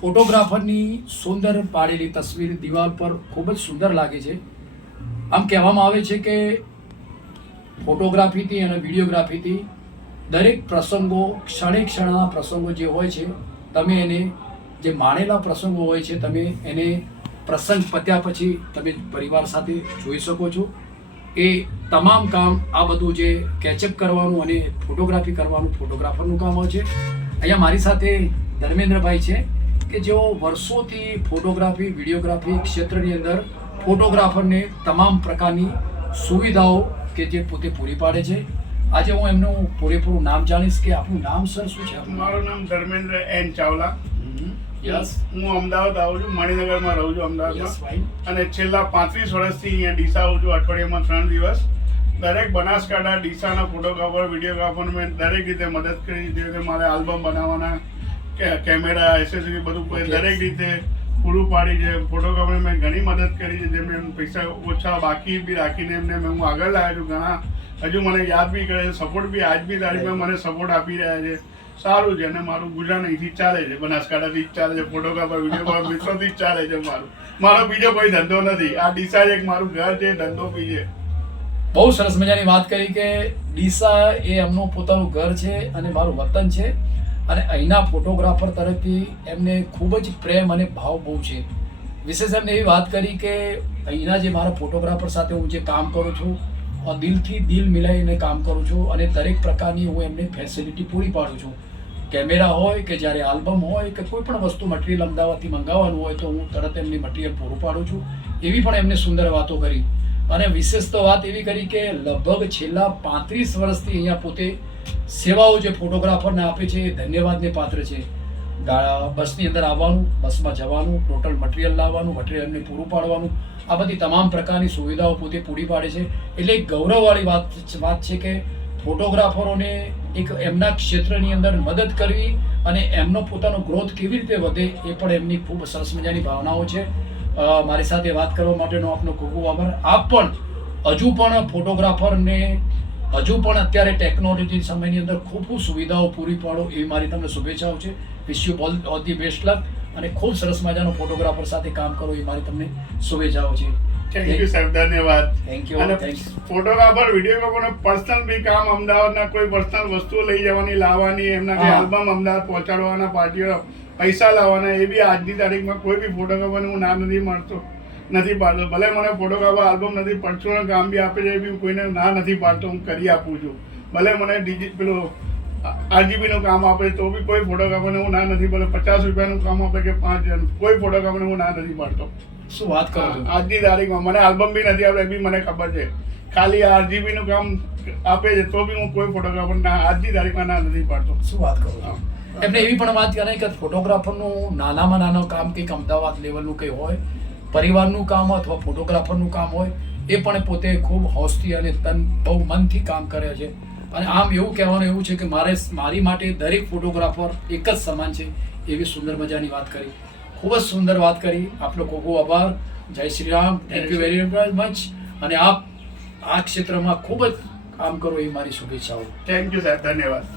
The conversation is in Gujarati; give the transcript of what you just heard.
ફોટોગ્રાફરની સુંદર પાડેલી તસવીર દિવાલ પર ખૂબ જ સુંદર લાગે છે. આમ કહેવામાં આવે છે કે ફોટોગ્રાફીથી અને વિડીયોગ્રાફીથી દરેક પ્રસંગો ક્ષણે ક્ષણના પ્રસંગો જે હોય છે તમે એને જે માણેલા પ્રસંગો હોય છે તમે એને પ્રસંગ પત્યા પછી તમે પરિવાર સાથે જોઈ શકો છો. એ તમામ કામ આ બધું જે કેચઅપ કરવાનું અને ફોટોગ્રાફી કરવાનું ફોટોગ્રાફરનું કામ હોય છે. અહીંયા મારી સાથે ધર્મેન્દ્રભાઈ છે કે જેઓ વર્ષોથી ફોટોગ્રાફી વિડીયોગ્રાફી ક્ષેત્રની અંદર ફોટોગ્રાફરને તમામ પ્રકારની સુવિધાઓ કે જે પોતે પૂરી પાડે છે. આજે હું એમનું પૂરેપૂરું નામ જાણીશ કે આપનું નામ સર શું છે? મારું નામ ધર્મેન્દ્ર એન ચાવલા. યસ, હું અમદાવાદ આવું છું, મણિનગરમાં રહું છું અમદાવાદમાં, અને છેલ્લા 35 વર્ષથી અહીંયા ડીસા આવું છું, અઠવાડિયામાં 3 દિવસ. દરેક બનાસકાંઠા ડીસાના ફોટોગ્રાફર વિડીયોગ્રાફર મેં દરેક રીતે મદદ કરી. જે રીતે મારે આલ્બમ બનાવવાના કેમેરા એસેસરી બધું દરેક રીતે પૂરું પાડી છે. ફોટોગ્રાફરને મેં ઘણી મદદ કરી છે, જેમને પૈસા ઓછા બાકી બી રાખીને એમને હું આગળ લાવ્યો છું. ઘણા હજુ મને યાદ બી કરે છે, સપોર્ટ બી આજ બી તારીખમાં મને સપોર્ટ આપી રહ્યા છે. સારું છે, અને મારું ગુજરાન અહીંથી ચાલે છે, બનાસકાંઠાથી જ ચાલે છે. ફોટોગ્રાફર વિડીયોગ્રાફર મિત્રોથી જ ચાલે છે. મારો બીજો કોઈ ધંધો નથી. આ ડીસા એક મારું ઘર છે, ધંધો બી છે. બહુ સરસ મજાની વાત કરી કે ડીસા એ એમનું પોતાનું ઘર છે અને મારું વતન છે, અને અહીંના ફોટોગ્રાફર તરફથી એમને ખૂબ જ પ્રેમ અને ભાવ બહુ છે. વિશેષ એમને એવી વાત કરી કે અહીંના જે મારા ફોટોગ્રાફર સાથે હું જે કામ કરું છું, દિલથી દિલ મિલાવીને કામ કરું છું, અને દરેક પ્રકારની હું એમને ફેસિલિટી પૂરી પાડું છું. કેમેરા હોય કે જ્યારે આલ્બમ હોય કે કોઈ પણ વસ્તુ મટીરિયલ અમદાવાદથી મંગાવવાનું હોય તો હું તરત એમની મટીરિયલ પૂરું પાડું છું. એવી પણ એમને સુંદર વાતો કરી. અને વિશેષ તો વાત એવી કરી કે લગભગ છેલ્લા 35 વર્ષથી અહીંયા પોતે સેવાઓ જે ફોટોગ્રાફરને આપે છે એ ધન્યવાદને પાત્ર છે. બસની અંદર આવવાનું, બસમાં જવાનું, ટોટલ મટીરિયલ લાવવાનું, મટીરિયલ એમને પૂરું પાડવાનું, આ બધી તમામ પ્રકારની સુવિધાઓ પોતે પૂરી પાડે છે. એટલે એક ગૌરવવાળી વાત છે કે ફોટોગ્રાફરોને એક એમના ક્ષેત્રની અંદર મદદ કરવી અને એમનો પોતાનો ગ્રોથ કેવી રીતે વધે એ પણ એમની ખૂબ સરસ મજાની ભાવનાઓ છે. મારી સાથે વાત કરવા માટેનો આપનો ખૂબ ખૂબ આભાર. આપ પણ હજુ પણ ફોટોગ્રાફરને હજુ પણ અત્યારે ટેકનોલોજી સમયની અંદર ખૂબ ખૂબ સુવિધાઓ પૂરી પાડો એવી મારી તમને શુભેચ્છાઓ છે. Wish you all the best luck, અને ખૂબ સરસ મજાનો ફોટોગ્રાફર સાથે કામ કરો એ મારી તમને શુભેચ્છાઓ છે. થેન્ક યુ સાહેબ, ધન્યવાદ. Thank you. અને ફોટોગ્રાફર વિડીયોગ્રાફરને પર્સનલ બી કામ, અમદાવાદના કોઈ પર્સનલ વસ્તુઓ લઈ જવાની, લાવવાની, એમના જે આલ્બમ અમદાવાદ પહોંચાડવાના, પાર્ટીઓ પૈસા લાવવાના, એ બી આજની તારીખમાં કોઈ બી ફોટોગ્રાફરને હું ના નથી પાડતો. ભલે મને ફોટોગ્રાફર આલ્બમ નથી, પરચુરણ કામ બી આપે છે, એ બી હું કોઈને ના નથી પાડતો, હું કરી આપું છું. ભલે મને પેલું RGBનું કામ આપે તો બી કોઈ ફોટોગ્રાફરને હું ના નથી પાડતો. 50 રૂપિયાનું કામ આપે કે 5 કોઈ ફોટોગ્રાફરને હું ના નથી પાડતો. શું વાત કરો છો? આજની તારીખમાં મને આલ્બમ બી નથી આપે, એ બી મને ખબર છે. ખાલી RGBનું કામ આપે છે તો બી હું કોઈ ફોટોગ્રાફર ના આજની તારીખમાં ના નથી પાડતો. શું વાત કરો છો? એમને એવી પણ વાત કરે કે ફોટોગ્રાફરનું નાનામાં નાનું કામ કંઈક અમદાવાદ લેવલનું કંઈ હોય, પરિવારનું કામ અથવા ફોટોગ્રાફરનું કામ હોય, એ પણ પોતે ખૂબ હોશથી અને બહુ મનથી કામ કરે છે. અને આમ એવું કહેવાનું એવું છે કે મારી માટે દરેક ફોટોગ્રાફર એક જ સમાન છે, એવી સુંદર મજાની વાત કરી. ખૂબ જ સુંદર વાત કરી. આપનો ખૂબ ખૂબ આભાર. જય Shri Ram. Thank you very much. અને આપ આ ક્ષેત્રમાં ખૂબ જ કામ કરો એ મારી શુભેચ્છાઓ. થેન્ક યુ સાહેબ, ધન્યવાદ.